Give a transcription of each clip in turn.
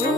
Good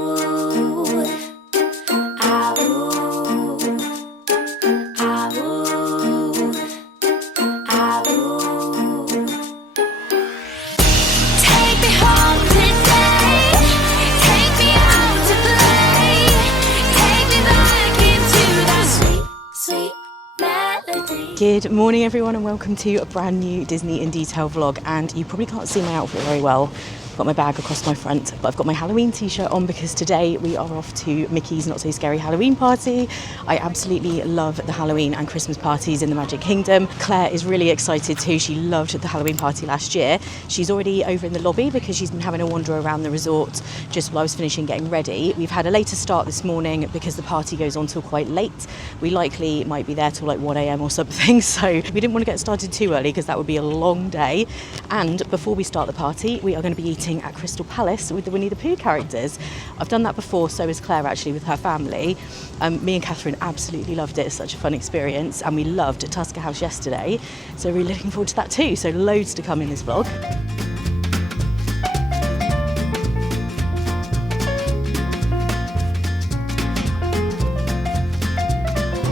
morning everyone and welcome to a brand new Disney in Detail vlog, and you probably can't see my outfit very well. I've got my bag across my front, but I've got my Halloween t-shirt on because today we are off to Mickey's Not So Scary Halloween party. I absolutely love the Halloween and Christmas parties in the Magic Kingdom. Claire is really excited too. She loved the Halloween party last year. She's already over in the lobby because she's been having a wander around the resort just while I was finishing getting ready. We've had a later start this morning because the party goes on till quite late. We likely might be there till like 1 a.m. or something, so we didn't want to get started too early because that would be a long day. And before we start the party, we are going to be eating at Crystal Palace with the Winnie the Pooh characters. I've done that before, so is Claire actually with her family. Me and Catherine absolutely loved it. It's such a fun experience, and we loved Tusker House yesterday, so we're really looking forward to that too. So loads to come in this vlog.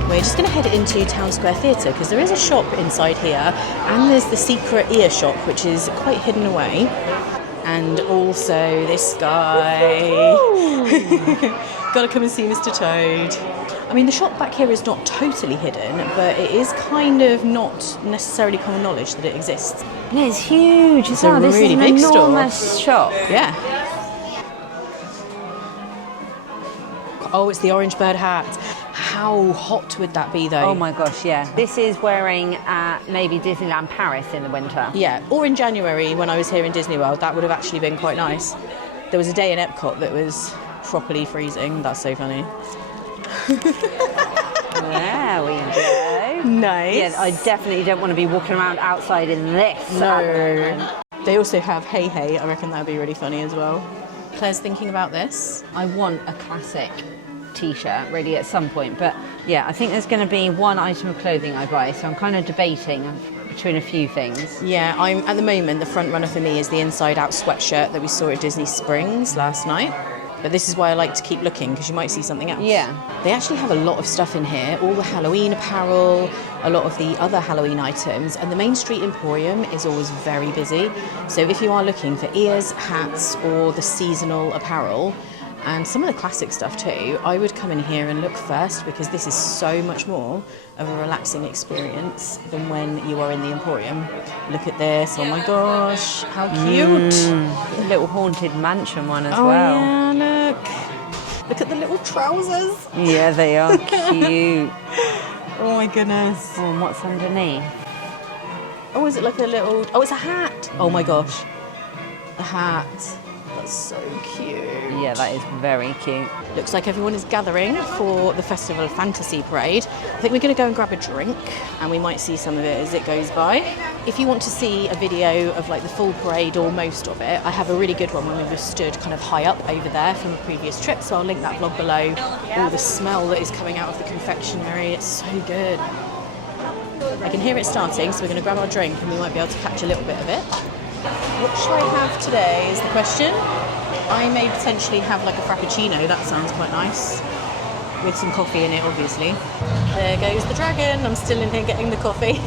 We're just going to head into Town Square Theatre because there is a shop inside here, and there's the secret ear shop which is quite hidden away, and also this guy. Gotta come and see Mr. Toad. I mean, the shop back here is not totally hidden, but it is kind of not necessarily common knowledge that it exists. Yeah, it's huge. It's a really big enormous shop. Yeah. Oh, it's the orange bird hat. How hot would that be though? Oh my gosh, yeah. This is wearing at maybe Disneyland Paris in the winter. Yeah, or in January when I was here in Disney World, that would have actually been quite nice. There was a day in Epcot that was properly freezing. That's so funny. There we go. Nice. Yeah, I definitely don't want to be walking around outside in this. No. They also have Hey Hey. I reckon that'd be really funny as well. Claire's thinking about this. I want a classic t-shirt really at some point, but yeah, I think there's going to be one item of clothing I buy, so I'm kind of debating between a few things. Yeah, I'm at the moment, the front runner for me is the inside out sweatshirt that we saw at Disney Springs last night. But this is why I like to keep looking, because you might see something else. Yeah. They actually have a lot of stuff in here, all the Halloween apparel, a lot of the other Halloween items, and the Main Street Emporium is always very busy. So if you are looking for ears, hats, or the seasonal apparel, and some of the classic stuff too, I would come in here and look first, because this is so much more of a relaxing experience than when you are in the Emporium. Look at this, oh my gosh, how cute. The little haunted mansion one as well. well. Yeah, look at the little trousers. Yeah, they are cute. Oh my goodness. Oh, and what's underneath? Oh, is it like a little, oh, it's a hat. Oh my gosh, a hat. That's so cute. Yeah, that is very cute. Looks like everyone is gathering for the Festival of Fantasy Parade. I think we're going to go and grab a drink, and we might see some of it as it goes by. If you want to see a video of like the full parade or most of it, I have a really good one when we were stood kind of high up over there from a previous trip, so I'll link that vlog below. Oh, the smell that is coming out of the confectionery, it's so good. I can hear it starting, so we're going to grab our drink and we might be able to catch a little bit of it. What shall I have today is the question. I may potentially have like a frappuccino, that sounds quite nice. With some coffee in it, obviously. There goes the dragon, I'm still in here getting the coffee.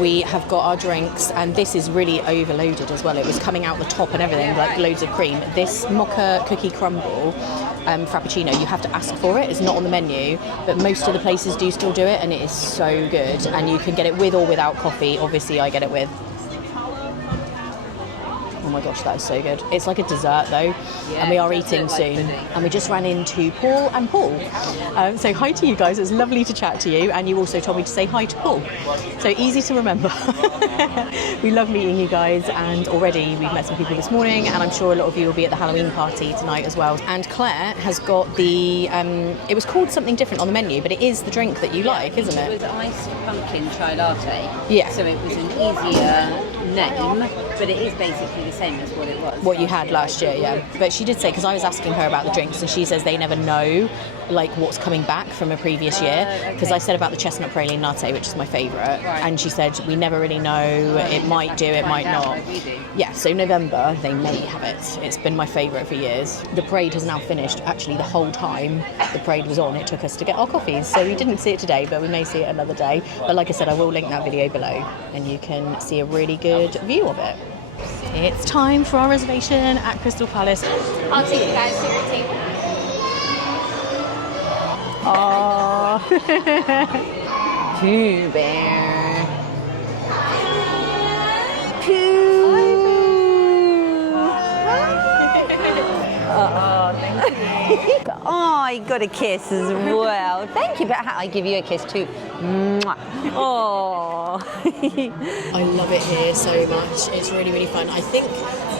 We have got our drinks, and this is really overloaded as well. It was coming out the top and everything, like loads of cream. This mocha cookie crumble frappuccino, you have to ask for it. It's not on the menu, but most of the places do still do it, and it is so good. And you can get it with or without coffee. Obviously, I get it with. Oh my gosh, that is so good. It's like a dessert though, and we are eating soon. And we just ran into Paul and Paul. So hi to you guys, it's lovely to chat to you, and you also told me to say hi to Paul. So easy to remember. We love meeting you guys, and already we've met some people this morning, and I'm sure a lot of you will be at the Halloween party tonight as well. And Claire has got the, it was called something different on the menu, but it is the drink that you like, isn't it? It was iced pumpkin chai latte. Yeah. So it was an easier name, but it is basically the same as what it was. What you had last year, yeah. But she did say, because I was asking her about the drinks, and she says they never know like what's coming back from a previous year, because I said about the chestnut praline latte, which is my favourite, and she said we never really know, it might do, it might not. Yeah, so November they may have it. It's been my favourite for years. The parade has now finished. Actually, the whole time the parade was on, it took us to get our coffees, so we didn't see it today, but we may see it another day. But like I said, I will link that video below and you can see a really good view of it. It's time for our reservation at Crystal Palace. I'll take you guys to your table. Oh, Pooh Bear. oh, thank you. Oh, I got a kiss as well. Thank you, but I give you a kiss too. Mwah. Oh. I love it here so much. It's really, really fun. I think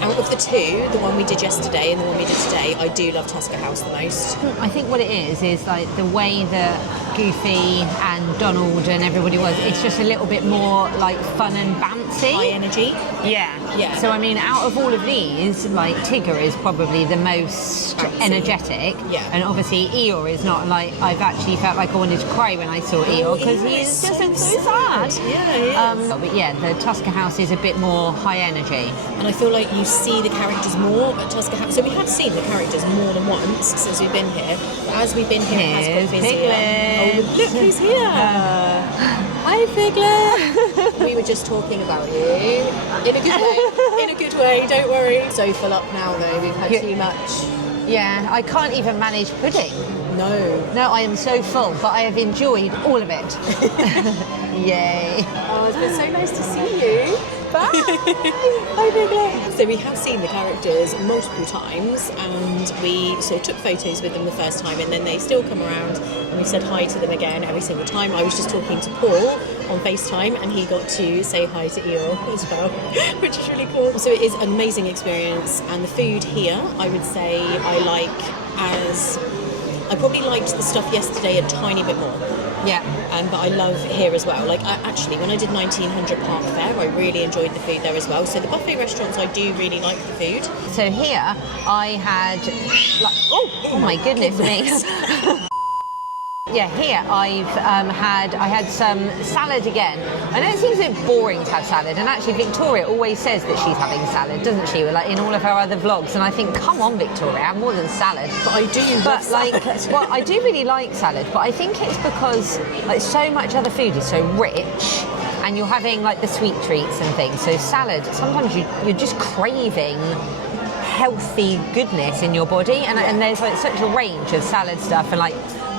out of the two, the one we did yesterday and the one we did today, I do love Tusker House the most. I think what it is like the way that Goofy and Donald and everybody was, it's just a little bit more like fun and bouncy. High energy. Yeah. Yeah. So I mean, out of all of these, like Tigger is probably the most bouncy. Energetic. Yeah. And obviously Eeyore is not like, I've actually felt like I wanted to cry when I saw Eeyore because he is just so sad. Yeah, he is. But yeah, the Tusker House is a bit more high energy. And I feel like you see the characters more at Tusker House. So we have seen the characters more than once since we've been here. But as we've been here, it has got busier. Piglet. Oh, look who's here! Hi, Piglet! We were just talking about you in a good way. In a good way, don't worry. So full up now, though. We've had too much. Yeah, I can't even manage pudding. No. No, I am so full, but I have enjoyed all of it. Yay. Oh, it's been so nice to see you. Bye. Hi, Piglet. So we have seen the characters multiple times, and we sort of took photos with them the first time, and then they still come around, and we said hi to them again every single time. I was just talking to Paul on FaceTime, and he got to say hi to Eeyore as well, which is really cool. So it is an amazing experience, and the food here, I would say I like as... I probably liked the stuff yesterday a tiny bit more. Yeah. But I love here as well. Like, actually, when I did 1900 Park Fair, I really enjoyed the food there as well. So the buffet restaurants, I do really like the food. So here, I had... Like, oh my goodness me. Yeah, here I had some salad again. I know it seems a bit boring to have salad, and actually Victoria always says that she's having salad, doesn't she? Like in all of her other vlogs, and I think, come on, Victoria, have more than salad. But I do love salad. Well, I do really like salad, but I think it's because like so much other food is so rich, and you're having like the sweet treats and things. So salad, sometimes you're just craving healthy goodness in your body, and there's like such a range of salad stuff and like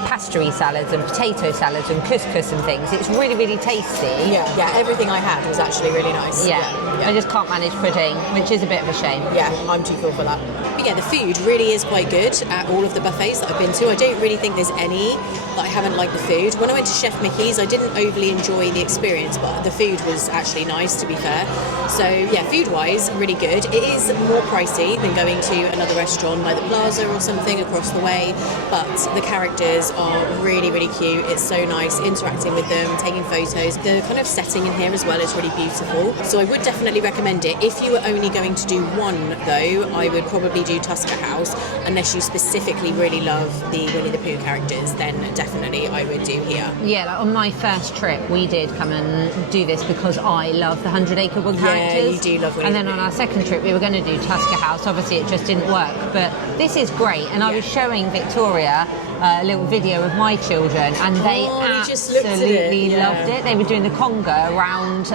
pastry salads and potato salads and couscous and things. It's really, really tasty. Yeah, everything I had was actually really nice. Yeah. I just can't manage pudding, which is a bit of a shame. Yeah, I'm too full for that. But yeah, the food really is quite good at all of the buffets that I've been to. I don't really think there's any that I haven't liked the food. When I went to Chef Mickey's, I didn't overly enjoy the experience, but the food was actually nice, to be fair. So yeah, food-wise, really good. It is more pricey than going to another restaurant like the Plaza or something across the way, but the characters are really, really cute. It's so nice interacting with them, taking photos. The kind of setting in here as well is really beautiful. So I would definitely recommend it. If you were only going to do one though, I would probably do Tusker House. Unless you specifically really love the Winnie the Pooh characters, then definitely I would do here. Yeah, like on my first trip, we did come and do this because I love the 100 Acre Wood characters. Yeah, you do love Winnie And then the on Pooh. our second trip, we were going to do Tusker House. Obviously, it just didn't work. But this is great. And I was showing Victoria a little video of my children, and they absolutely loved it. They were doing the conga around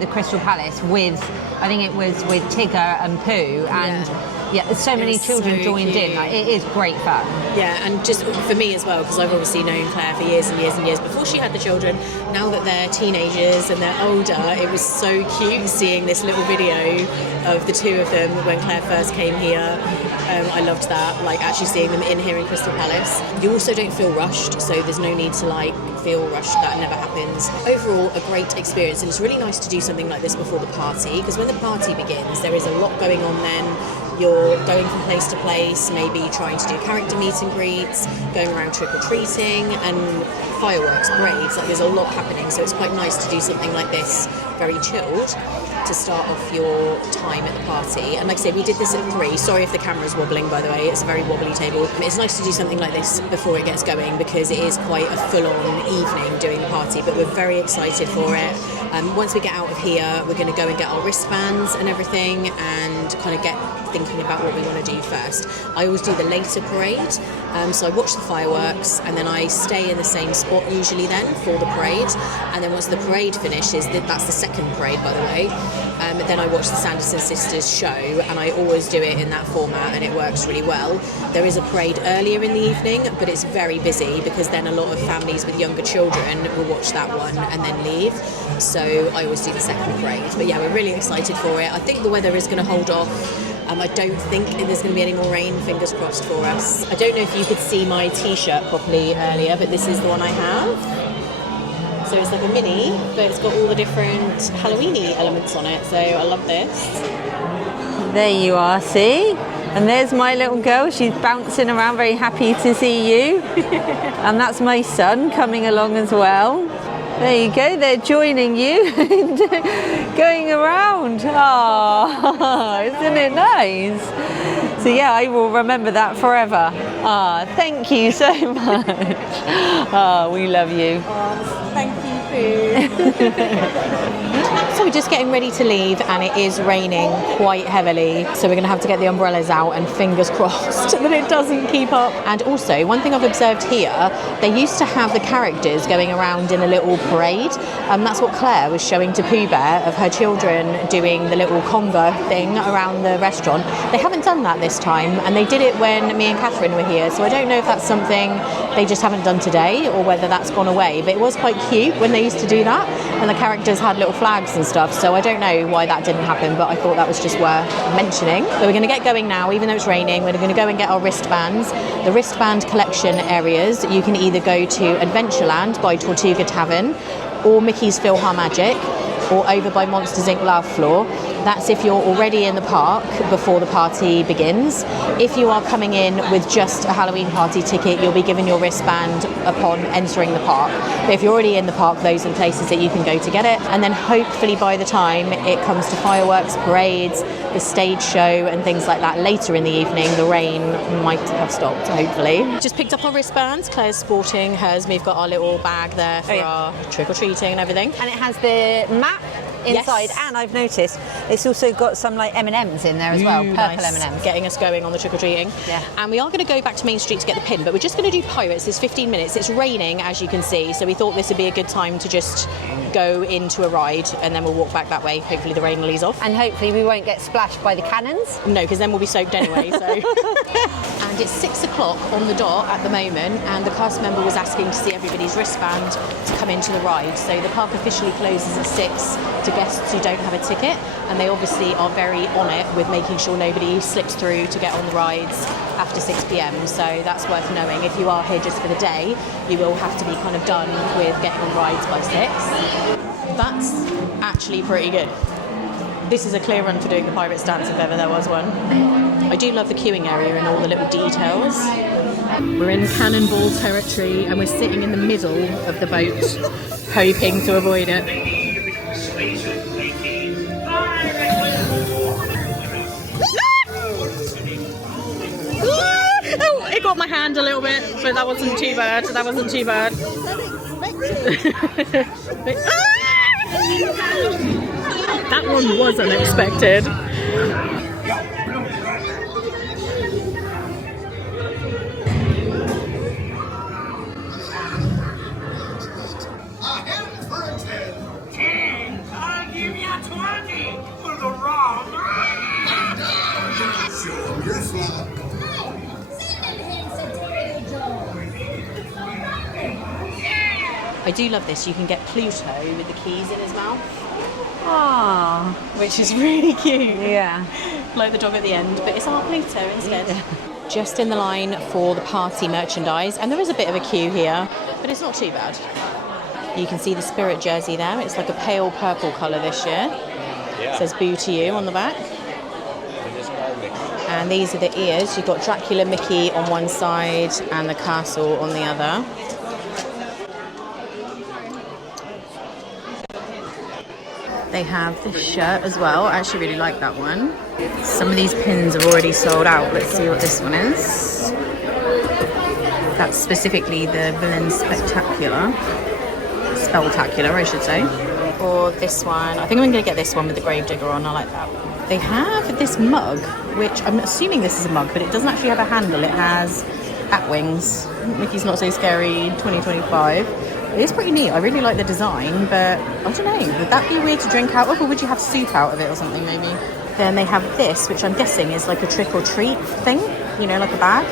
the Crystal Palace with, I think it was with Tigger and Pooh, and so many children joined in. Like, it is great fun. Yeah, and just for me as well, because I've obviously known Claire for years and years and years before she had the children. Now that they're teenagers and they're older, it was so cute seeing this little video of the two of them when Claire first came here. I loved that, like actually seeing them in here in Crystal Palace. You also don't feel rushed, so there's no need to like feel rushed. That never happens. Overall, a great experience, and it's really nice to do something like this before the party, because when the party begins, there is a lot going on then. You're going from place to place, maybe trying to do character meet and greets, going around trick-or-treating, and fireworks, parades. Like, there's a lot happening, so it's quite nice to do something like this, very chilled. to start off your time at the party. And like I say, we did this at 3. Sorry if the camera's wobbling, by the way. It's a very wobbly table. It's nice to do something like this before it gets going because it is quite a full-on evening doing the party, but we're very excited for it. Once we get out of here, we're going to go and get our wristbands and everything and kind of get thinking about what we want to do first. I always do the later parade, so I watch the fireworks and then I stay in the same spot usually then for the parade, and then once the parade finishes, that's the second parade by the way, then I watch the Sanderson Sisters show, and I always do it in that format and it works really well. There is a parade earlier in the evening, but it's very busy because then a lot of families with younger children will watch that one and then leave, so I always do the second parade. But yeah, we're really excited for it. I think the weather is going to hold off. I don't think there's going to be any more rain, fingers crossed for us. I don't know if you could see my t-shirt properly earlier, but this is the one I have. So it's like a mini, but it's got all the different Halloween-y elements on it, so I love this. There you are, see? And there's my little girl, she's bouncing around, very happy to see you. And that's my son coming along as well. There you go, they're joining you, going around. Oh, isn't it nice? So yeah, I will remember that forever. Ah, thank you so much. Oh, we love you. Oh, thank you, Pooh. So we're just getting ready to leave and it is raining quite heavily, so we're going to have to get the umbrellas out and fingers crossed that it doesn't keep up. And also, one thing I've observed here, they used to have the characters going around in a little parade, and that's what Claire was showing to Pooh Bear of her children doing the little conga thing around the restaurant. They haven't done that this time, and they did it when me and Catherine were here, so I don't know if that's something they just haven't done today or whether that's gone away, but it was quite cute when they used to do that, and the characters had little flags and stuff, so I don't know why that didn't happen, but I thought that was just worth mentioning. So we're going to get going now, even though it's raining. We're going to go and get our wristbands. The wristband collection areas, you can either go to Adventureland by Tortuga Tavern or Mickey's PhilharMagic or over by Monsters Inc. Laugh Floor. That's if you're already in the park before the party begins. If you are coming in with just a Halloween party ticket, you'll be given your wristband upon entering the park. But if you're already in the park, those are the places that you can go to get it. And then hopefully by the time it comes to fireworks, parades, the stage show and things like that later in the evening, the rain might have stopped, hopefully. Just picked up our wristbands. Claire's sporting hers. We've got our little bag there for our trick-or-treating and everything. And it has the map inside, yes. And I've noticed it's also got some like M&Ms in there as well, purple nice. M&Ms. Getting us going on the trick-or-treating. Yeah. And we are going to go back to Main Street to get the pin, but we're just going to do Pirates. It's 15 minutes. It's raining, as you can see, so we thought this would be a good time to just go into a ride and then we'll walk back that way. Hopefully the rain will ease off. And hopefully we won't get splashed by the cannons. No, because then we'll be soaked anyway, so. And it's 6 o'clock on the dot at the moment, and the cast member was asking to see everybody's wristband to come into the ride. So the park officially closes at 6 to guests who don't have a ticket, and they obviously are very on it with making sure nobody slips through to get on the rides after 6 p.m. So that's worth knowing. If you are here just for the day, you will have to be kind of done with getting on rides by 6. That's actually pretty good. This is a clear run for doing the Pirates dance if ever there was one. I do love the queuing area and all the little details. We're in cannonball territory and we're sitting in the middle of the boat, hoping to avoid it. Oh, it got my hand a little bit, but that wasn't too bad. That wasn't too bad. That one was unexpected. I'll give you 20 for the wrong. Show 'em your slot. I do love this. You can get Pluto with the keys in his mouth. Ah, Which is really cute. yeah. Like the dog at the end, but it's our Pluto instead. Just in the line for the party merchandise, and there is a bit of a queue here, but it's not too bad. You can see the Spirit jersey there. It's like a pale purple colour this year. It says Boo to You on the back. And these are the ears. You've got Dracula Mickey on one side and the castle on the other. They have this shirt as well. I actually really like that one. Some of these pins are already sold out. Let's see what this one is. That's specifically the Villain Spectacular. Spectacular, I should say. Or this one. I think I'm going to get this one with the Gravedigger on. I like that. They have this mug, which I'm assuming this is a mug, but it doesn't actually have a handle. It has bat wings. Mickey's Not So Scary 2025. It is pretty neat. I really like the design, but I don't know. Would that be weird to drink out of, or would you have soup out of it or something maybe? Then they have this, which I'm guessing is like a trick or treat thing, you know, like a bag.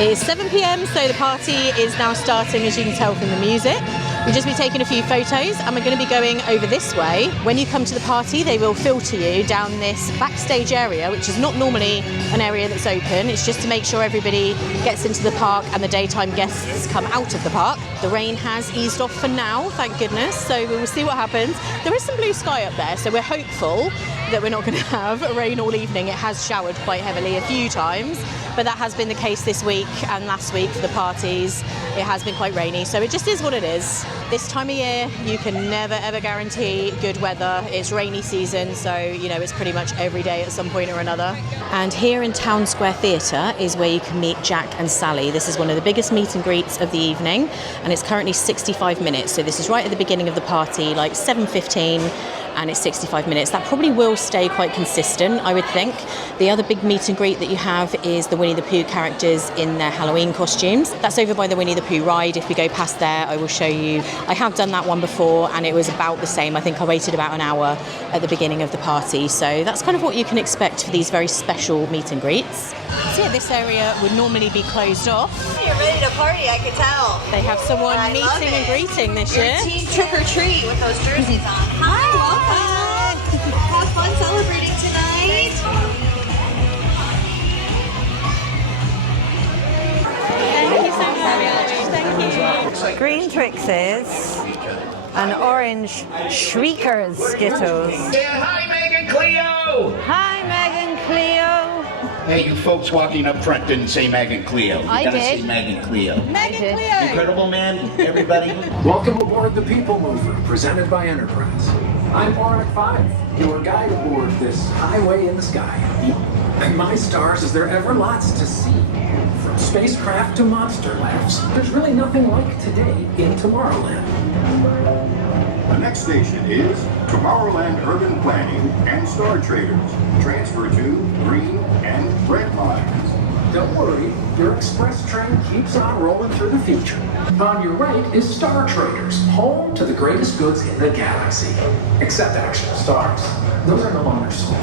It is 7 p.m, so the party is now starting, as you can tell from the music. We'll just be taking a few photos and we're going to be going over this way. When you come to the party, they will filter you down this backstage area, which is not normally an area that's open. It's just to make sure everybody gets into the park and the daytime guests come out of the park. The rain has eased off for now, thank goodness, so we will see what happens. There is some blue sky up there, so we're hopeful that we're not going to have rain all evening. It has showered quite heavily a few times, but that has been the case this week and last week for the parties. It has been quite rainy, so it just is what it is. This time of year, you can never ever guarantee good weather. It's rainy season, so you know it's pretty much every day at some point or another. And here in Town Square Theatre is where you can meet Jack and Sally. This is one of the biggest meet and greets of the evening, and it's currently 65 minutes. So this is right at the beginning of the party, like 7:15. And it's 65 minutes. That probably will stay quite consistent, I would think. The other big meet and greet that you have is the Winnie the Pooh characters in their Halloween costumes. That's over by the Winnie the Pooh ride. If we go past there, I will show you. I have done that one before and it was about the same. I think I waited about an hour at the beginning of the party. So that's kind of what you can expect for these very special meet and greets. So yeah, this area would normally be closed off. You're ready to party, I can tell. They have someone I love meeting and it. greeting this Your year. team trick or treat with those jerseys on. Hi, welcome. Have fun celebrating tonight. Thank you so much. Thank you. Green Twixes and orange Shriekers Skittles. Hi, Megan Cleo! Hi, Megan Cleo. Hey, you folks walking up front didn't say Megan Cleo. You I gotta did. say Megan Cleo. Megan Cleo. Incredible Man, everybody. Welcome aboard the People Mover, presented by Enterprise. I'm Oric 5, your guide aboard this highway in the sky. And my stars, is there ever lots to see? From spacecraft to monster labs, there's really nothing like today in Tomorrowland. The next station is Tomorrowland Urban Planning and Star Traders. Transfer to green and red lines. Don't worry, your express train keeps on rolling through the future. On your right is Star Traders, home to the greatest goods in the galaxy. Except actual stars. Those are no longer sold.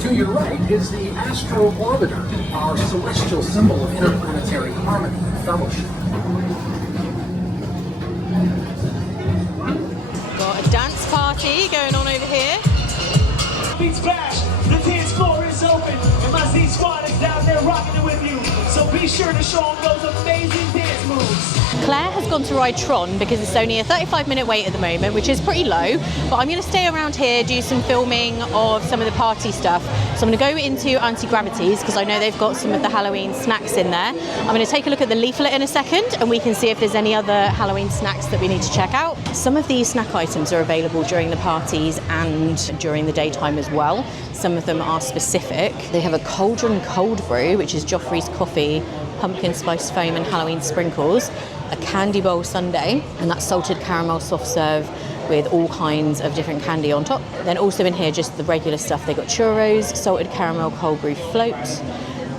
To your right is the Astro Orbiter, our celestial symbol of interplanetary harmony and fellowship. Got a dance party going on over here. Beat Splash, the dance floor is open, and my Z Squad is down there rocking it with you. So be sure to show them those amazing dance moves. Claire has gone to ride Tron because it's only a 35-minute wait at the moment, which is pretty low. But I'm going to stay around here, do some filming of some of the party stuff. So I'm going to go into Anti-Gravity's because I know they've got some of the Halloween snacks in there. I'm going to take a look at the leaflet in a second and we can see if there's any other Halloween snacks that we need to check out. Some of these snack items are available during the parties and during the daytime as well. Some of them are specific. They have a Cauldron Cold Brew, which is Joffrey's coffee, pumpkin spice foam and Halloween sprinkles, a candy bowl sundae, and that's salted caramel soft serve with all kinds of different candy on top. Then also in here, just the regular stuff. They got churros, salted caramel cold brew float,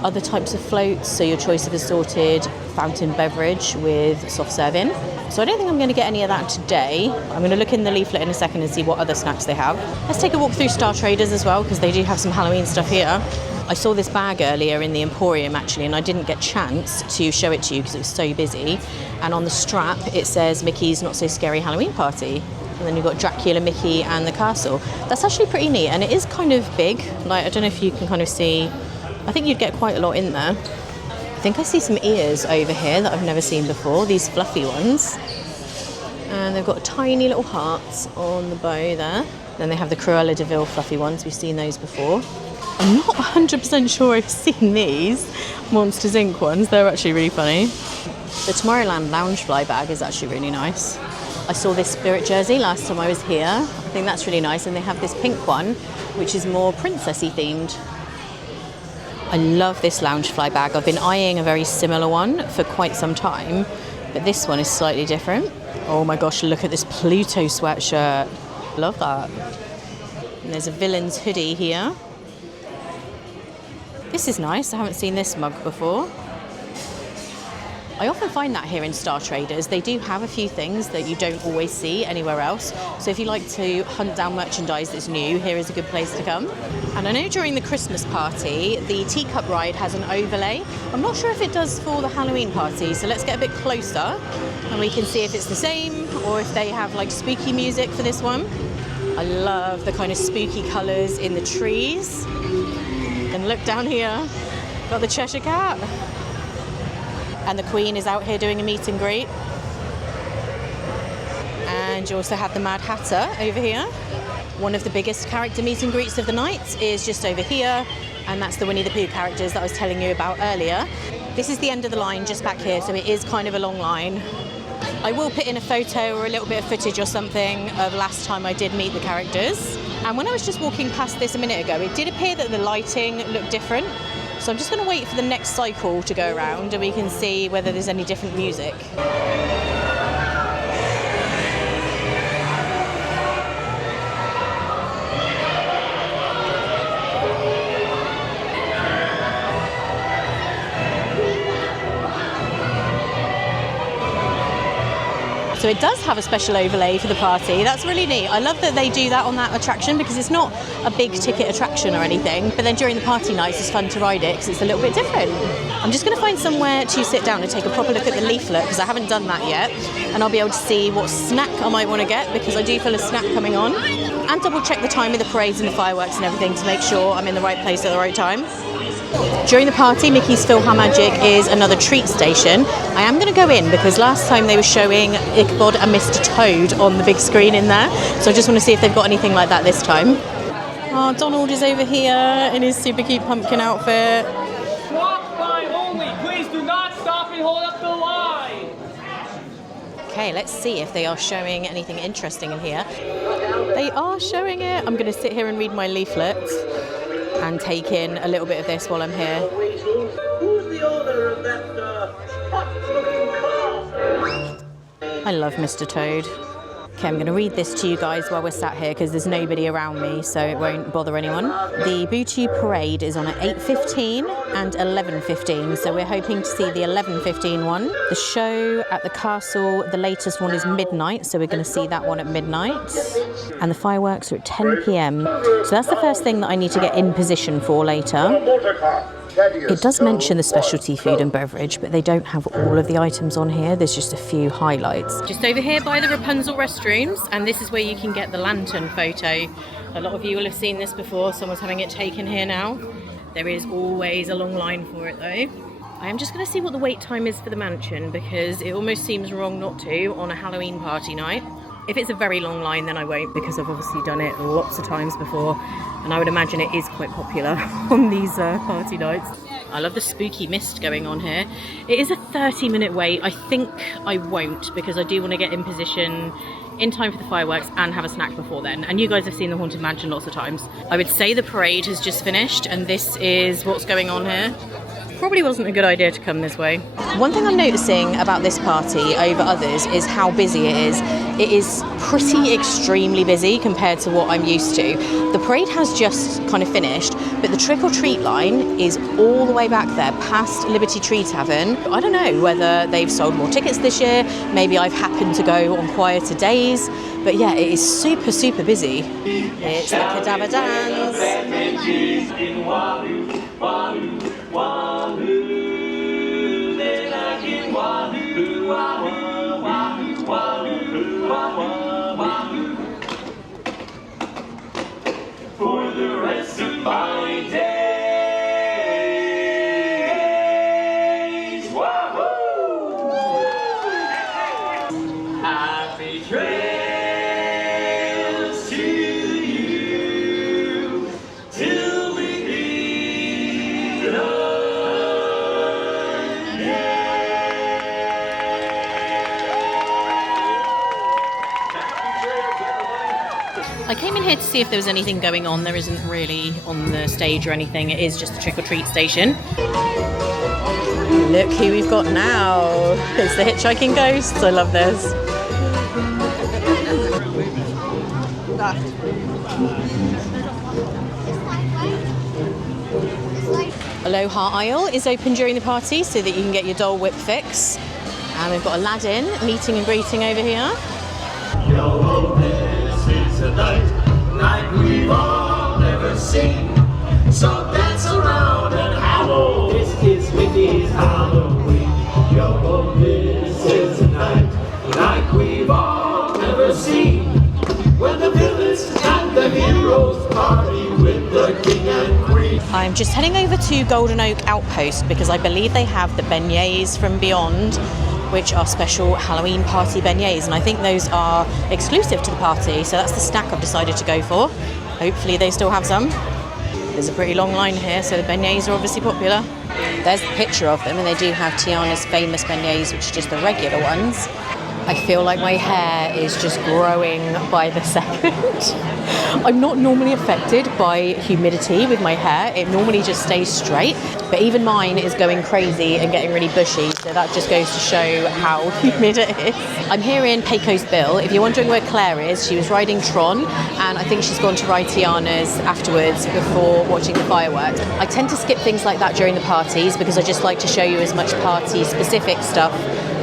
other types of floats, so your choice of assorted fountain beverage with soft serve in. So I don't think I'm going to get any of that today. I'm going to look in the leaflet in a second and see what other snacks they have. Let's take a walk through Star Traders as well, because they do have some Halloween stuff here. I saw this bag earlier in the Emporium actually, and I didn't get a chance to show it to you because it was so busy. And on the strap it says Mickey's Not So Scary Halloween Party. And then you've got Dracula, Mickey and the castle. That's actually pretty neat, and it is kind of big. Like, I don't know if you can kind of see, I think you'd get quite a lot in there. I think I see some ears over here that I've never seen before, these fluffy ones. And they've got tiny little hearts on the bow there. Then they have the Cruella de Vil fluffy ones, we've seen those before. I'm not 100% sure I've seen these Monsters Inc. ones. They're actually really funny. The Tomorrowland Loungefly bag is actually really nice. I saw this Spirit jersey last time I was here. I think that's really nice. And they have this pink one, which is more princessy themed. I love this Loungefly bag. I've been eyeing a very similar one for quite some time, but this one is slightly different. Oh my gosh, look at this Pluto sweatshirt. Love that. And there's a Villains hoodie here. This is nice. I haven't seen this mug before. I often find that here in Star Traders, they do have a few things that you don't always see anywhere else. So if you like to hunt down merchandise that's new, here is a good place to come. And I know during the Christmas party, the teacup ride has an overlay. I'm not sure if it does for the Halloween party, so let's get a bit closer and we can see if it's the same or if they have like spooky music for this one. I love the kind of spooky colours in the trees. And look down here, got the Cheshire Cat. And the Queen is out here doing a meet and greet. And you also have the Mad Hatter over here. One of the biggest character meet and greets of the night is just over here, and that's the Winnie the Pooh characters that I was telling you about earlier. This is the end of the line just back here, so it is kind of a long line. I will put in a photo or a little bit of footage or something of last time I did meet the characters. And when I was just walking past this a minute ago, it did appear that the lighting looked different. So I'm just going to wait for the next cycle to go around and we can see whether there's any different music. So it does have a special overlay for the party. That's really neat. I love that they do that on that attraction because it's not a big ticket attraction or anything, but then during the party nights it's fun to ride it because it's a little bit different. I'm just going to find somewhere to sit down and take a proper look at the leaflet because I haven't done that yet, and I'll be able to see what snack I might want to get because I do feel a snack coming on, and double check the time of the parades and the fireworks and everything to make sure I'm in the right place at the right time. During the party, Mickey's PhilharMagic is another treat station. I am going to go in because last time they were showing Ichabod and Mr. Toad on the big screen in there. So I just want to see if they've got anything like that this time. Oh, Donald is over here in his super cute pumpkin outfit. Walk by only. Please do not stop and hold up the line. Okay, let's see if they are showing anything interesting in here. They are showing it. I'm going to sit here and read my leaflet and take in a little bit of this while I'm here. Who's the owner of that hot-looking car? I love Mr. Toad. Okay, I'm going to read this to you guys while we're sat here because there's nobody around me, so it won't bother anyone. The Boo Parade is on at 8:15 and 11:15, so we're hoping to see the 11:15 one. The show at the castle, the latest one is midnight, so we're going to see that one at midnight. And the fireworks are at 10 p.m. So that's the first thing that I need to get in position for later. It does mention the specialty food and beverage, but they don't have all of the items on here. There's just a few highlights. Just over here by the Rapunzel restrooms, and this is where you can get the lantern photo. A lot of you will have seen this before. Someone's having it taken here now. There is always a long line for it though. I am just going to see what the wait time is for the mansion because it almost seems wrong not to on a Halloween party night. If it's a very long line, then I won't because I've obviously done it lots of times before, and I would imagine it is quite popular on these party nights. I love the spooky mist going on here. It is a 30-minute wait. I think I won't because I do want to get in position in time for the fireworks and have a snack before then. And you guys have seen the Haunted Mansion lots of times. I would say the parade has just finished and this is what's going on here. Probably wasn't a good idea to come this way. One thing I'm noticing about this party over others is how busy it is. It is pretty extremely busy compared to what I'm used to. The parade has just kind of finished, but the trick or treat line is all the way back there past Liberty Tree Tavern. I don't know whether they've sold more tickets this year. Maybe I've happened to go on quieter days, but yeah, it is super, super busy. It's the Cadaver Dance. For the rest of my days, wahoo! Happy trails to you till we meet. I came in here to see if there was anything going on. There isn't really on the stage or anything. It is just a trick-or-treat station. Look who we've got now. It's the hitchhiking ghosts. I love this. Aloha Aisle is open during the party so that you can get your Dole Whip fix. And we've got Aladdin meeting and greeting over here. Yo, this is a night like we've all never seen. So dance around and howl. This is Mickey's Halloween. Yo, this is a night like we've all never seen. When the villains and the heroes party with the king and queen. I'm just heading over to Golden Oak Outpost because I believe they have the beignets from Beyond, which are special Halloween party beignets, and I think those are exclusive to the party, so that's the snack I've decided to go for. Hopefully they still have some. There's a pretty long line here, so the beignets are obviously popular. There's the picture of them, and they do have Tiana's famous beignets, which are just the regular ones. I feel like my hair is just growing by the second. I'm not normally affected by humidity with my hair. It normally just stays straight, but even mine is going crazy and getting really bushy, so that just goes to show how humid it is. I'm here in Pecos Bill. If you're wondering where Claire is, she was riding Tron, and I think she's gone to ride Tiana's afterwards before watching the fireworks. I tend to skip things like that during the parties because I just like to show you as much party-specific stuff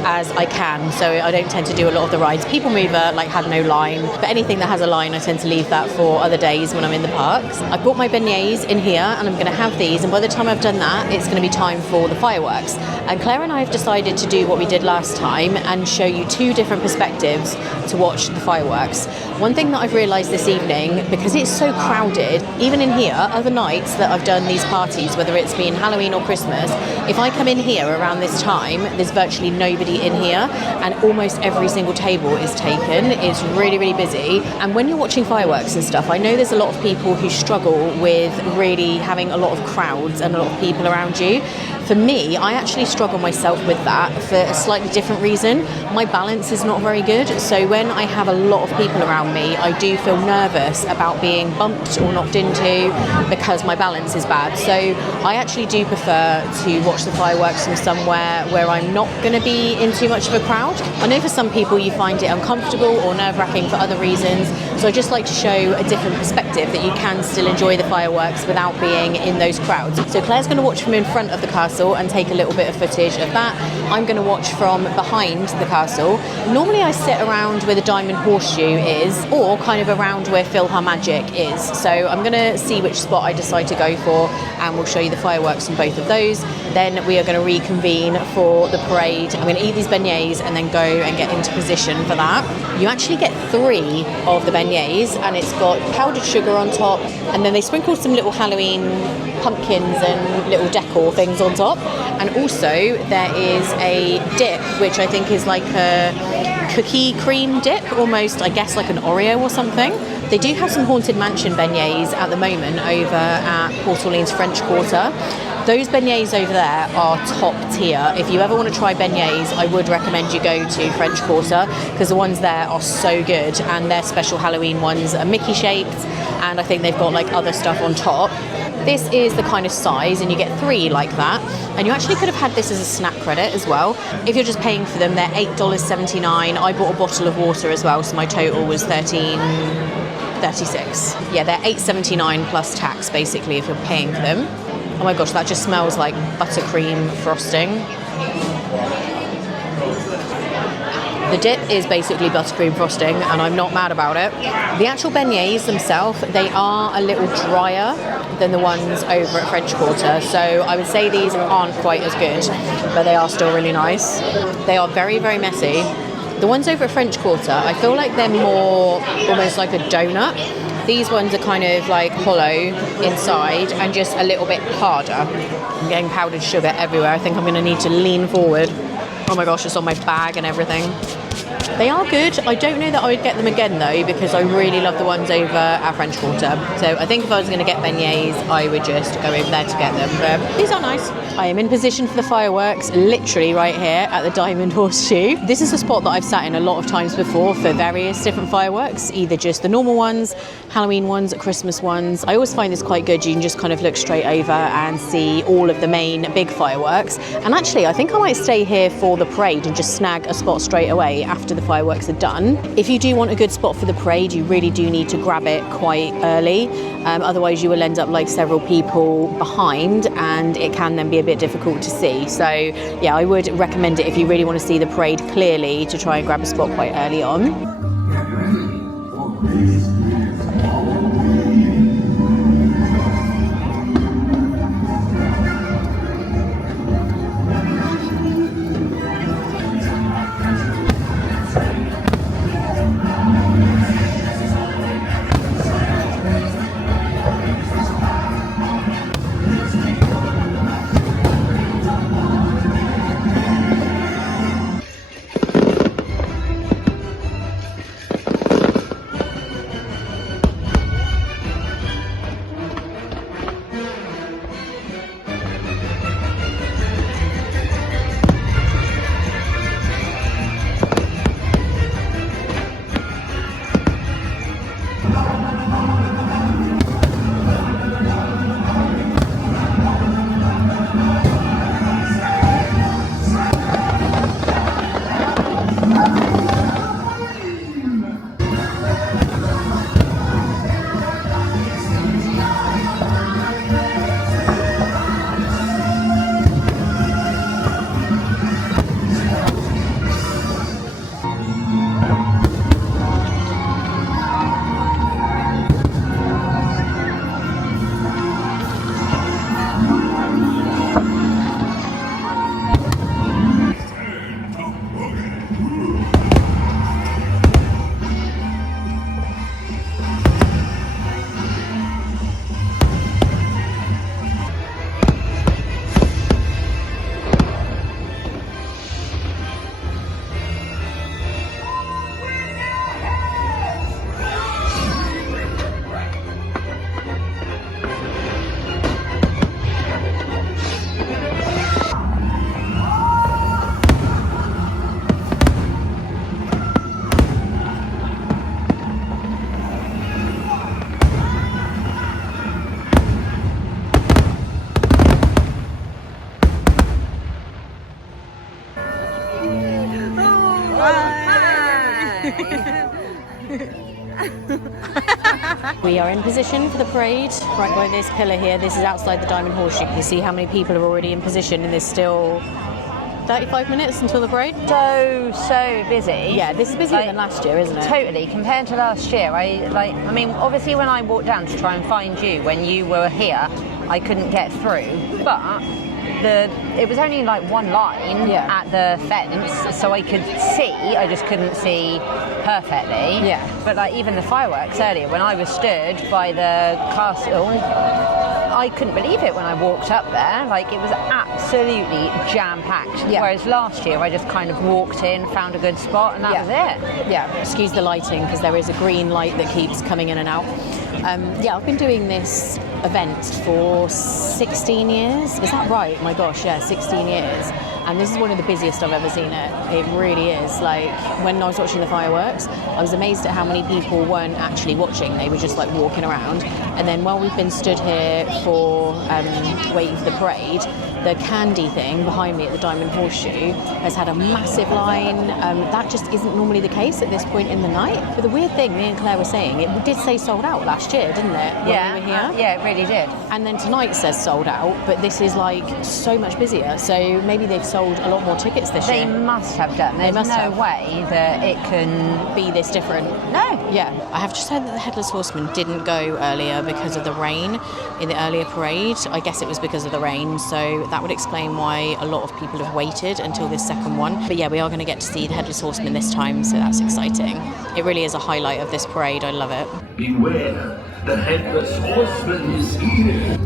as I can, so I don't tend to do a lot of the rides. People Mover had no line, but anything that has a line I tend to leave that for other days when I'm in the parks. I bought my beignets in here and I'm going to have these, and by the time I've done that it's going to be time for the fireworks. And Claire and I have decided to do what we did last time and show you two different perspectives to watch the fireworks. One thing that I've realised this evening, because it's so crowded, even in here, other nights that I've done these parties, whether it's been Halloween or Christmas, if I come in here around this time, there's virtually nobody in here, and almost every single table is taken. It's really, really busy. And when you're watching fireworks and stuff, I know there's a lot of people who struggle with really having a lot of crowds and a lot of people around you. For me, I actually struggle myself with that for a slightly different reason. My balance is not very good, so when I have a lot of people around me, I do feel nervous about being bumped or knocked into because my balance is bad. So I actually do prefer to watch the fireworks from somewhere where I'm not going to be in too much of a crowd. I know for some people you find it uncomfortable or nerve-wracking for other reasons, so I just like to show a different perspective that you can still enjoy the fireworks without being in those crowds. So Claire's going to watch from in front of the castle and take a little bit of footage of that. I'm going to watch from behind the castle. Normally I sit around where the Diamond Horseshoe is, or kind of around where PhilharMagic is. So I'm going to see which spot I decide to go for, and we'll show you the fireworks from both of those. Then we are going to reconvene for the parade. I'm going to eat these beignets and then go and get into position for that. You actually get 3 of the beignets, and it's got powdered sugar on top, and then they sprinkle some little Halloween pumpkins and little decor things on top. And also there is a dip, which I think is like a cookie cream dip, almost, I guess, like an Oreo or something. They do have some Haunted Mansion beignets at the moment over at Port Orleans French Quarter. Those beignets over there are top tier. If you ever want to try beignets, I would recommend you go to French Quarter, because the ones there are so good, and their special Halloween ones are Mickey shaped, and I think they've got other stuff on top. This is the kind of size, and you get 3 like that, and you actually could have had this as a snack credit as well. If you're just paying for them, they're $8.79. I bought a bottle of water as well, so my total was $13.36. Yeah, they're $8.79 plus tax basically if you're paying for them. Oh my gosh, that just smells like buttercream frosting. The dip is basically buttercream frosting, and I'm not mad about it. The actual beignets themselves, they are a little drier than the ones over at French Quarter, so I would say these aren't quite as good, but they are still really nice. They are very, very messy. The ones over at French Quarter, I feel like they're more almost like a donut. These ones are kind of hollow inside and just a little bit harder. I'm getting powdered sugar everywhere. I think I'm going to need to lean forward. Oh my gosh, it's on my bag and everything. They are good. I don't know that I would get them again though, because I really love the ones over at French Quarter. So I think if I was going to get beignets, I would just go over there to get them. But these are nice. I am in position for the fireworks, literally right here at the Diamond Horseshoe. This is a spot that I've sat in a lot of times before for various different fireworks, either just the normal ones, Halloween ones, Christmas ones. I always find this quite good. You can just kind of look straight over and see all of the main big fireworks. And actually, I think I might stay here for the parade and just snag a spot straight away after the fireworks are done. If you do want a good spot for the parade, you really do need to grab it quite early. Otherwise, you will end up like several people behind, and it can then be a bit difficult to see. So yeah, I would recommend it if you really want to see the parade clearly to try and grab a spot quite early on. We are in position for the parade, right by this pillar here. This is outside the Diamond Horseshoe. You can see how many people are already in position, and there's still 35 minutes until the parade. So busy. Yeah, this is busier than last year, isn't it? Totally. Compared to last year, I mean, obviously when I walked down to try and find you when you were here, I couldn't get through, but it was only like one line at the fence, so I could see. I just couldn't see perfectly. Yeah. But like even the fireworks earlier, when I was stood by the castle, I couldn't believe it when I walked up there. Like it was absolutely jam-packed. Yeah. Whereas last year, I just kind of walked in, found a good spot, and that was it. Yeah. Excuse the lighting, because there is a green light that keeps coming in and out. Yeah, I've been doing this event for 16 years. Is that right? My gosh, yeah, 16 years. And this is one of the busiest I've ever seen it. It really is. Like, when I was watching the fireworks, I was amazed at how many people weren't actually watching. They were just like walking around. And then while we've been stood here for waiting for the parade, the candy thing behind me at the Diamond Horseshoe has had a massive line. That just isn't normally the case at this point in the night. But the weird thing, me and Claire were saying, it did say sold out last year, didn't it? When we were here? Yeah, it really did. And then tonight says sold out, but this is like so much busier. So maybe they've sold a lot more tickets this year. They must have done. There's no way that it can be this different. No. Yeah. I have just heard that the Headless Horseman didn't go earlier because of the rain in the earlier parade. I guess it was because of the rain, so that would explain why a lot of people have waited until this second one. But yeah, we are going to get to see the Headless Horseman this time, so that's exciting. It really is a highlight of this parade. I love it. Beware, the Headless Horseman is here.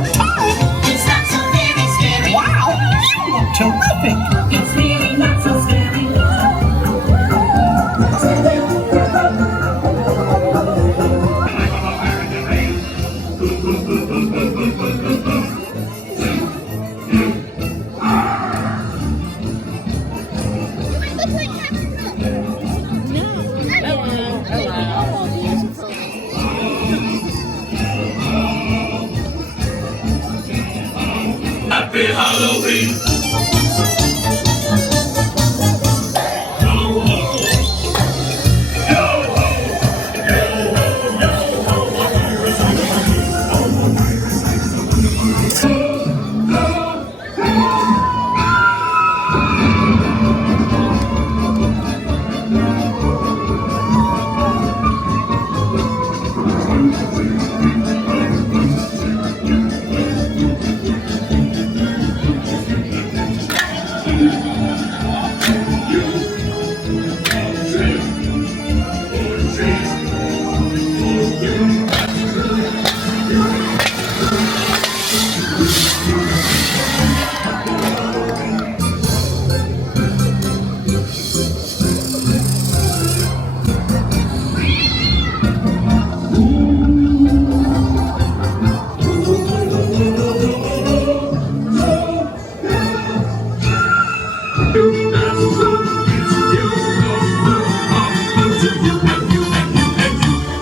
good time. It's not so very scary. Wow, you look terrific. It's really not so scary. Happy Halloween.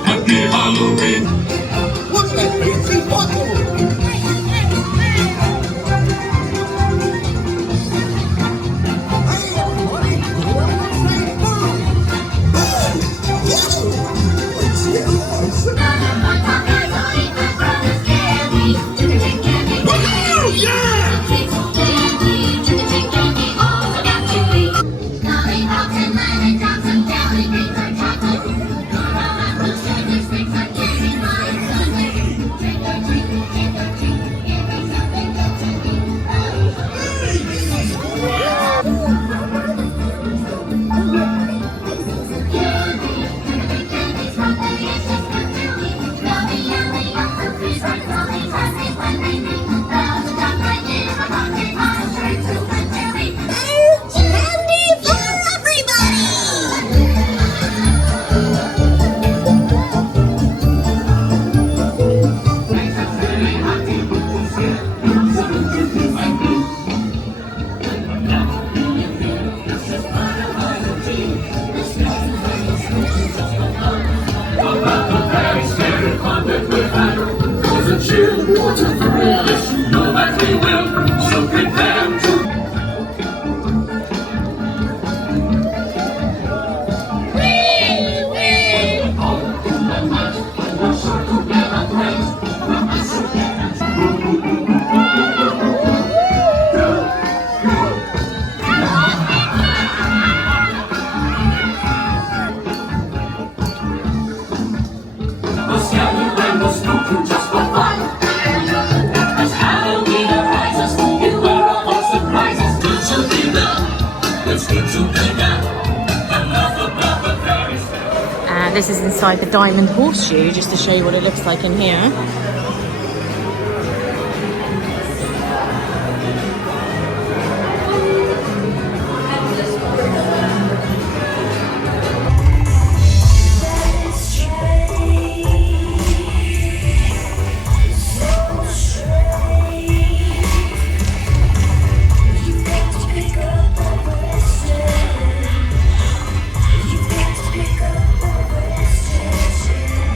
Happy Halloween. Look at that crazy bottle. Hey, everybody. Wow, yeah! And this is inside the Diamond Horseshoe, just to show you what it looks like in here.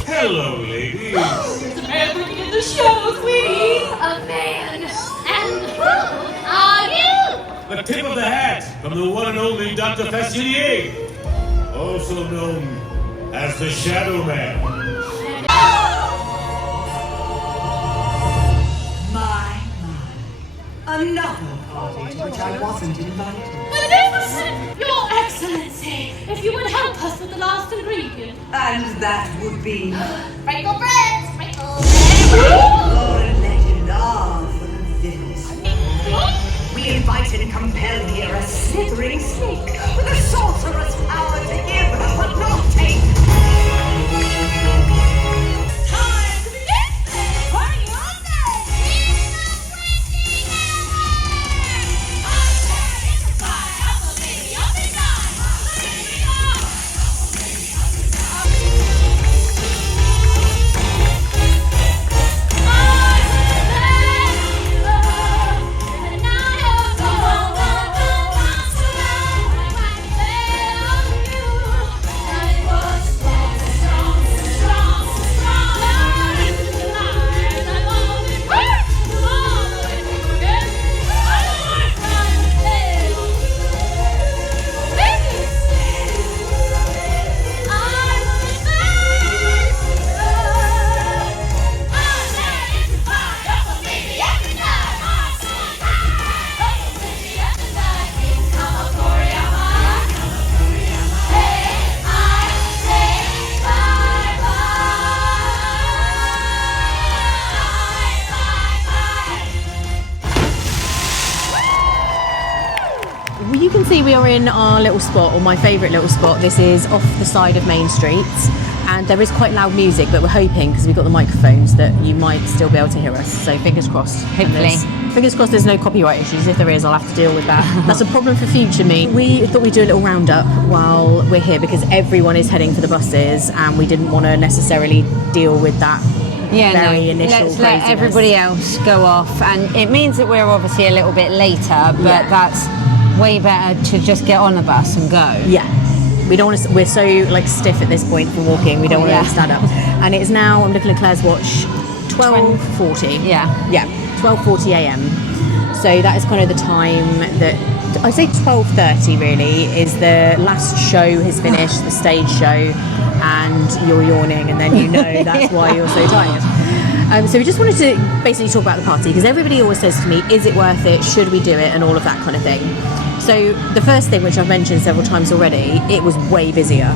Hello, ladies. Everything in the show, sweetie. A man. And who are you? The tip of the hat from the one and only Dr. Facilier, also known as the Shadow Man. Another party to which I wasn't invited. Magnificent! Your Excellency, if you would help us with the last ingredient. And that would be Sprinkle bread, sprinkle your legend of this. We invite and compel here a slithering snake with a sorcerer's power to give but not take. Time to begin! Party on day! see, we are in our little spot, or my favourite little spot. This is off the side of Main Street, and there is quite loud music, but we're hoping, because we've got the microphones, that you might still be able to hear us. So fingers crossed. Hopefully. Fingers crossed there's no copyright issues. If there is, I'll have to deal with that. That's a problem for future me. We thought we'd do a little roundup while we're here, because everyone is heading for the buses, and we didn't want to necessarily deal with that. Very initial let's let craziness. everybody else go off, and it means that we're obviously a little bit later, but that's way better to just get on the bus and go. Yeah. We don't want to. We're so like stiff at this point from walking. We don't want to stand up. And it's now. I'm looking at Claire's watch. 12:40. Yeah. 12:40 a.m. So that is kind of the time that I'd say 12:30 really is the last show has finished, the stage show, and you're yawning, and then you know that's why you're so tired. So we just wanted to basically talk about the party, because everybody always says to me, is it worth it? Should we do it? And all of that kind of thing. So the first thing, which I've mentioned several times already, it was way busier.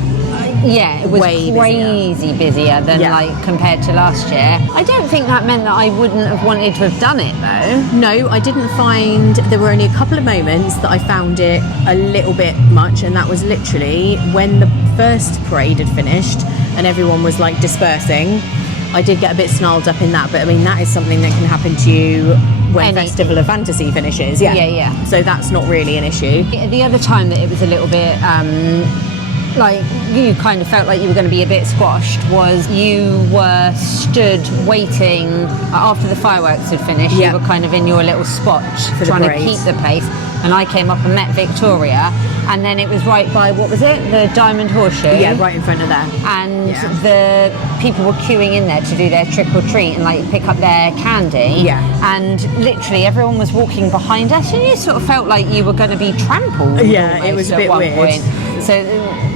Yeah, it was way crazy busier than like compared to last year. I don't think that meant that I wouldn't have wanted to have done it though. No, I didn't find, there were only a couple of moments that I found it a little bit much, and that was literally when the first parade had finished and everyone was like dispersing. I did get a bit snarled up in that, but I mean that is something that can happen to you when Festival of Fantasy finishes. Yeah. So that's not really an issue. The other time that it was a little bit like you kind of felt like you were going to be a bit squashed was you were stood waiting after the fireworks had finished. You were kind of in your little spot trying to keep the pace, and I came up and met Victoria, and then it was right by, what was it, the Diamond Horseshoe? Yeah, right in front of there. And the people were queuing in there to do their trick or treat and like pick up their candy. Yeah. And literally everyone was walking behind us, and you sort of felt like you were going to be trampled. Yeah, it was a bit weird. Point. So,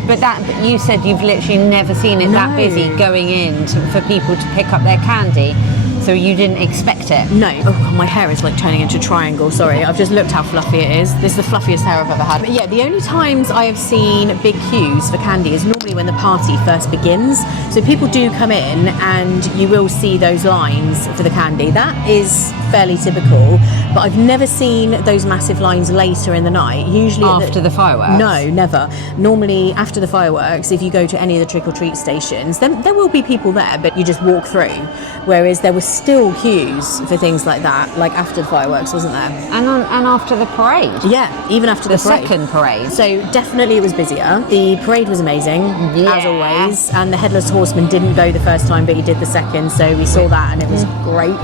but you said you've literally never seen it that busy going in for people to pick up their candy. So you didn't expect it? No. Oh, my hair is like turning into a triangle. Sorry, I've just looked how fluffy it is. This is the fluffiest hair I've ever had. But yeah, the only times I have seen big queues for candy is normally when the party first begins. So people do come in and you will see those lines for the candy. That is fairly typical. But I've never seen those massive lines later in the night. Usually after the fireworks? No, never. Normally after the fireworks, if you go to any of the trick-or-treat stations, then there will be people there, but you just walk through. Whereas there was still queues for things like that, like after the fireworks, wasn't there? And after the parade? Yeah, even after the parade. Second parade. So definitely it was busier. The parade was amazing, as always, and the Headless Horseman didn't go the first time, but he did the second, so we saw that and it was great.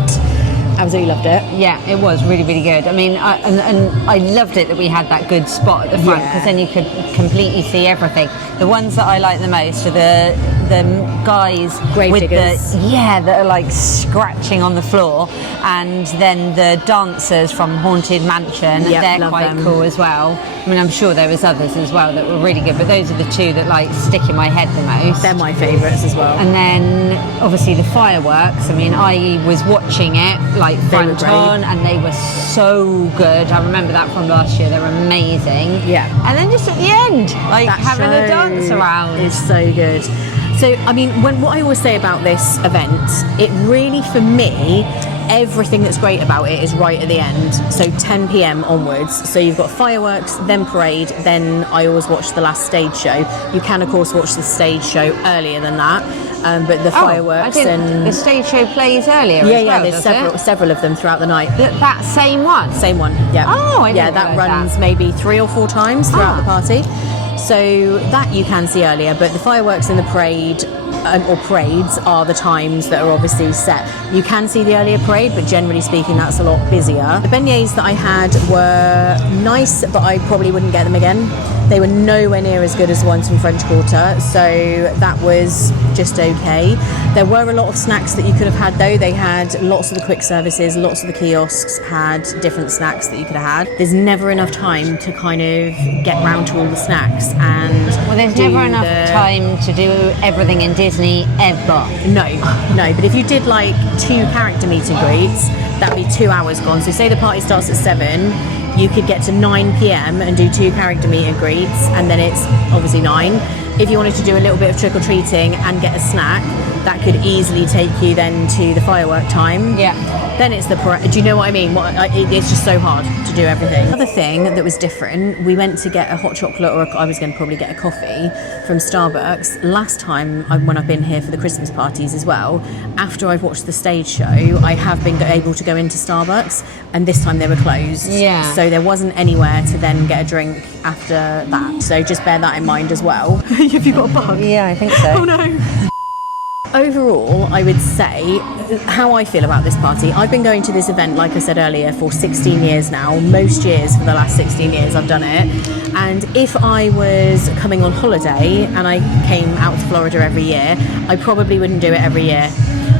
Absolutely loved it. Yeah, it was really, really good. I mean, I loved it that we had that good spot at the front, because then you could completely see everything. The ones that I like the most are the guys with that are like scratching on the floor, and then the dancers from Haunted Mansion. They're quite cool as well. I mean, I'm sure there was others as well that were really good, but those are the two that like stick in my head the most. They're my favourites as well. And then obviously the fireworks. I mean, I was watching it like front on, and they were so good. I remember that from last year. They were amazing. Yeah. And then just at the end, like that having a dance around. It's so good. So, I mean, what I always say about this event, it really, for me, everything that's great about it is right at the end. So 10 p.m. onwards. So you've got fireworks, then parade, then I always watch the last stage show. You can, of course, watch the stage show earlier than that. But the fireworks and the stage show plays earlier. There's several of them throughout the night. That same one. Same one. Yeah. Oh, I didn't that realise runs maybe 3 or 4 times throughout the party. So that you can see earlier, but the fireworks and the parade or parades are the times that are obviously set. You can see the earlier parade, but generally speaking that's a lot busier. The beignets that I had were nice, but I probably wouldn't get them again. They were nowhere near as good as the ones from French Quarter, so that was just okay. There were a lot of snacks that you could have had though. They had lots of the quick services, lots of the kiosks had different snacks that you could have had. There's never enough time to kind of get round to all the snacks and there's never enough time to do everything in Disney ever. No, but if you did like 2 character meet and greets, that'd be 2 hours gone. So say the party starts at 7, you could get to 9 p.m. and do 2 character meet and greets, and then it's obviously 9. If you wanted to do a little bit of trick-or-treating and get a snack, that could easily take you then to the firework time. Yeah. Then it's the parade. Do you know what I mean? It's just so hard to do everything. Another thing that was different, we went to get a hot chocolate, or I was going to probably get a coffee from Starbucks. Last time when I've been here for the Christmas parties as well, after I've watched the stage show, I have been able to go into Starbucks, and this time they were closed. Yeah. So there wasn't anywhere to then get a drink after that. So just bear that in mind as well. Have you got a bug? Yeah, I think so. Oh no. Overall, I would say how I feel about this party. I've been going to this event, like I said earlier, for 16 years now. Most years for the last 16 years I've done it. And if I was coming on holiday and I came out to Florida every year, I probably wouldn't do it every year.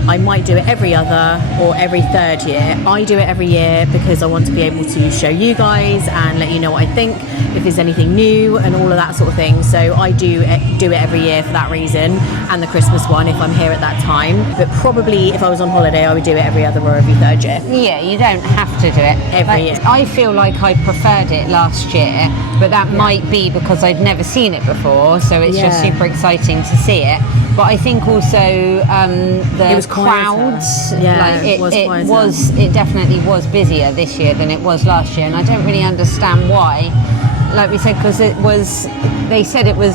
I might do it every other or every third year. I do it every year because I want to be able to show you guys and let you know what I think, if there's anything new and all of that sort of thing. So I do it every year for that reason, and the Christmas one if I'm here at that time. But probably if I was on holiday, I would do it every other or every third year. Yeah, you don't have to do it Every year. I feel like I preferred it last year, but that might be because I'd never seen it before, so it's just super exciting to see it. But I think also the It was crowds, quieter. Yeah, like it was quieter. it definitely was busier this year than it was last year, and I don't really understand why. Like we said, because they said it was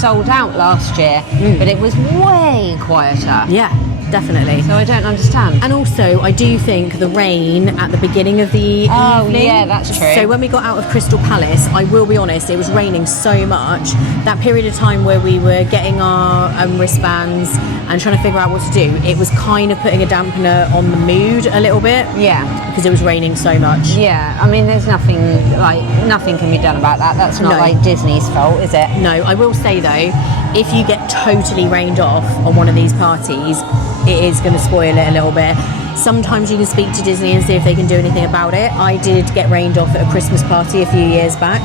sold out last year, but it was way quieter. Yeah, definitely. So I don't understand. And also, I do think the rain at the beginning of the evening. Yeah, that's true. So when we got out of Crystal Palace, I will be honest, it was raining so much. That period of time where we were getting our wristbands and trying to figure out what to do, it was kind of putting a dampener on the mood a little bit. Yeah. Because it was raining so much. Yeah, I mean, there's nothing can be done about that. That's not like Disney's fault, is it? No, I will say though, if you get totally rained off on one of these parties, it is going to spoil it a little bit. Sometimes you can speak to Disney and see if they can do anything about it. I did get rained off at a Christmas party a few years back.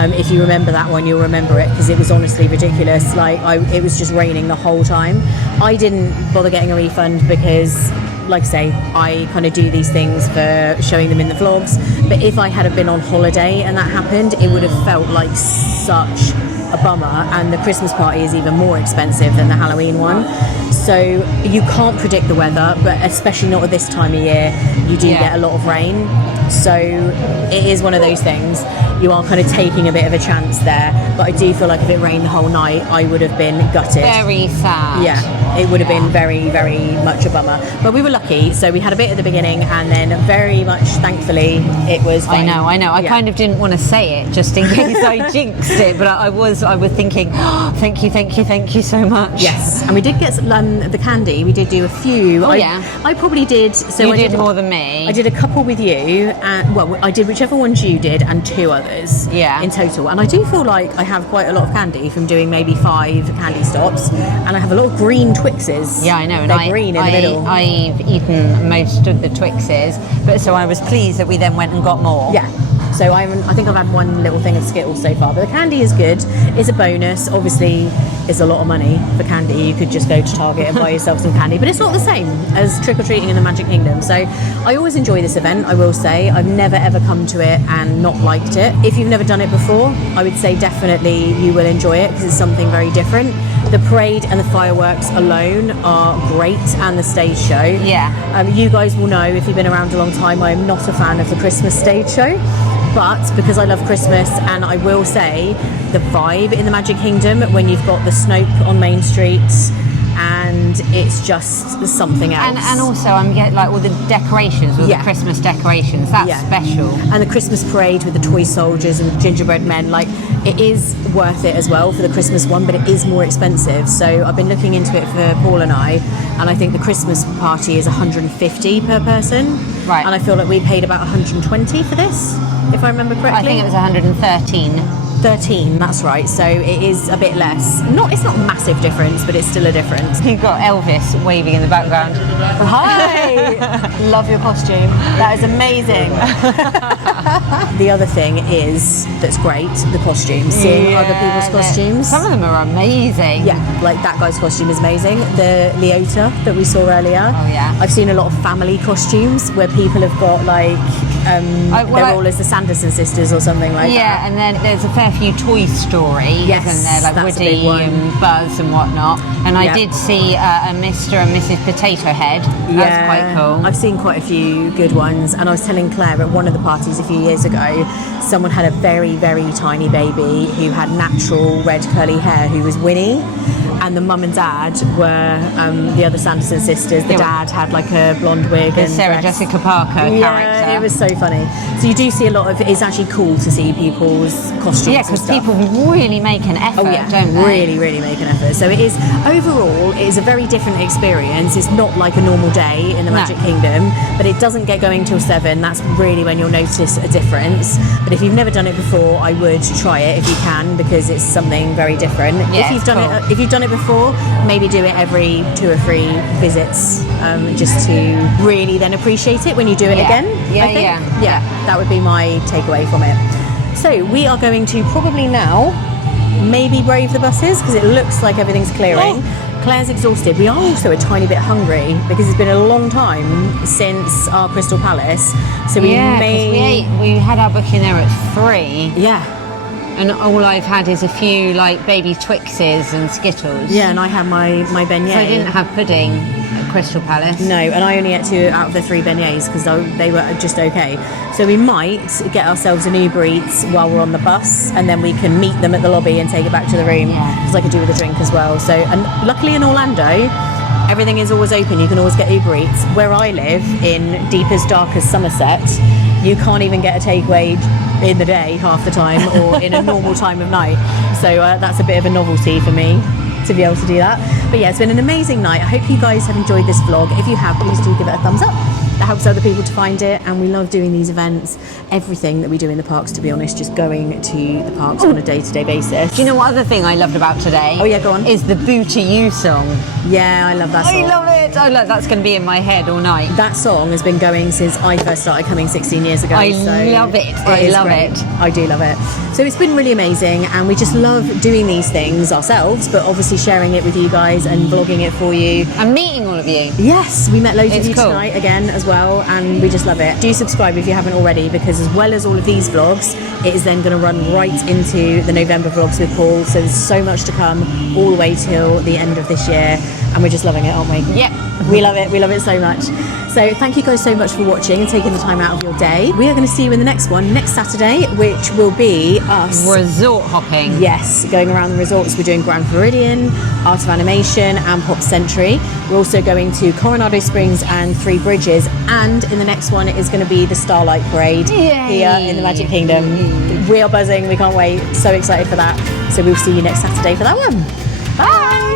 If you remember that one, you'll remember it because it was honestly ridiculous. It was just raining the whole time. I didn't bother getting a refund because, like I say, I kind of do these things for showing them in the vlogs. But if I had been on holiday and that happened, it would have felt like such a bummer. And the Christmas party is even more expensive than the Halloween one. So you can't predict the weather, but especially not at this time of year, you do get a lot of rain. So it is one of those things. You are kind of taking a bit of a chance there. But I do feel like if it rained the whole night, I would have been gutted. Very sad. Yeah, it would have been very, very much a bummer. But we were lucky. So we had a bit at the beginning and then very much, thankfully, it was fine. I know. I kind of didn't want to say it just in case I jinxed it. But I was thinking, oh, thank you so much. Yes, and we did get the candy. We did do a few. Oh, I probably did. So you I did more than me. I did a couple with you, and well, I did whichever ones you did, and 2 others. In total. And I do feel like I have quite a lot of candy from doing maybe 5 candy stops, and I have a lot of green Twixes. Yeah, I know. And they're green in the middle. I've eaten most of the Twixes, but so I was pleased that we then went and got more. Yeah. So I think I've had one little thing of Skittles so far, but the candy is good. It's a bonus. Obviously, it's a lot of money for candy. You could just go to Target and buy yourself some candy, but it's not the same as trick-or-treating in the Magic Kingdom. So I always enjoy this event, I will say. I've never ever come to it and not liked it. If you've never done it before, I would say definitely you will enjoy it because it's something very different. The parade and the fireworks alone are great, and the stage show. Yeah. You guys will know, if you've been around a long time, I'm not a fan of the Christmas stage show. But because I love Christmas, and I will say the vibe in the Magic Kingdom when you've got the Snope on Main Street, and it's just something else. And also I'm getting like all the decorations, all the Christmas decorations. That's special. And the Christmas parade with the toy soldiers and gingerbread men, like it is worth it as well for the Christmas one, but it is more expensive. So I've been looking into it for Paul and I think the Christmas party is $150 per person. Right. And I feel like we paid about $120 for this, if I remember correctly. I think it was 113. 13, that's right. So it is a bit less. It's not a massive difference, but it's still a difference. You've got Elvis waving in the background. Hi! Love your costume. That is amazing. The other thing that's great, the costumes. Seeing other people's costumes. Some of them are amazing. Yeah, like that guy's costume is amazing. The Leota that we saw earlier. Oh yeah. I've seen a lot of family costumes where people have got like they're all as the Sanderson sisters or something like that. Yeah, and then there's a fair fair few Toy Story, Yes, isn't there? Like that's a big Woody one. and Buzz and whatnot. And I Yep. did see a Mr. and Mrs. Potato Head. That's quite cool. I've seen quite a few good ones, and I was telling Claire at one of the parties a few years ago, someone had a very, very tiny baby who had natural red curly hair who was Winnie, and the mum and dad were the other Sanderson sisters. The dad had like a blonde wig The and Sarah dress. Jessica Parker Yeah, character. it was so funny. So you do see a lot of, it's actually cool to see people's costumes. Yeah, and because stuff. people really make an effort, don't they? Really, really make an effort. So it is, overall, it is a very different experience. It's not like a normal day in the No. Magic Kingdom, but it doesn't get going till 7. That's really when you'll notice a difference. But if you've never done it before, I would try it if you can, because it's something very different. Yeah, if you've it's done cool. it, if you've done it before, maybe do it every 2 or 3 visits, just to really then appreciate it when you do it Yeah. again. Yeah, I think. yeah. That would be my takeaway from it. So we are going to probably now maybe brave the buses, because it looks like everything's clearing. Claire's exhausted. We are also a tiny bit hungry because it's been a long time since our Crystal Palace. So we Yeah, 'cause may. we had our booking there at 3. Yeah. And all I've had is a few like baby Twixes and Skittles. Yeah, and I had my beignet. So I didn't have pudding at Crystal Palace. No, and I only ate 2 out of the 3 beignets because they were just okay. So we might get ourselves an Uber Eats while we're on the bus, and then we can meet them at the lobby and take it back to the room, because I could do with a drink as well. So, and luckily in Orlando, everything is always open. You can always get Uber Eats. Where I live, in deepest, darkest Somerset, you can't even get a takeaway in the day half the time, or in a normal time of night. So that's a bit of a novelty for me to be able to do that. But yeah, it's been an amazing night. I hope you guys have enjoyed this vlog. If you have, please do give it a thumbs up. That helps other people to find it, and we love doing these events. Everything that we do in the parks, to be honest, just going to the parks on a day-to-day basis. Do you know what other thing I loved about today? Oh yeah, go on. Is the Boo to You song. Yeah, I love that song. I love it. I love that's going to be in my head all night. That song has been going since I first started coming 16 years ago. I so love it. I is love great. it. I do love it. So it's been really amazing, and we just love doing these things ourselves, but obviously sharing it with you guys and vlogging it for you. I'm meeting all of you. Yes, we met loads It's of you cool. tonight again as well, and we just love it. Do subscribe if you haven't already, because as well as all of these vlogs, it is then going to run right into the November vlogs with Paul. So there's so much to come all the way till the end of this year, and we're just loving it, aren't we? Yep. We love it. We love it so much. So thank you guys so much for watching and taking the time out of your day. We are going to see you in the next one next Saturday, which will be us Resort hopping. Yes, going around the resorts. We're doing Grand Floridian, Art of Animation and Pop Century. We're also going to Coronado Springs and 3 Bridges, and in the next one is going to be the Starlight Parade here in the Magic Kingdom. We are buzzing, we can't wait, so excited for that. So we'll see you next Saturday for that one. Bye!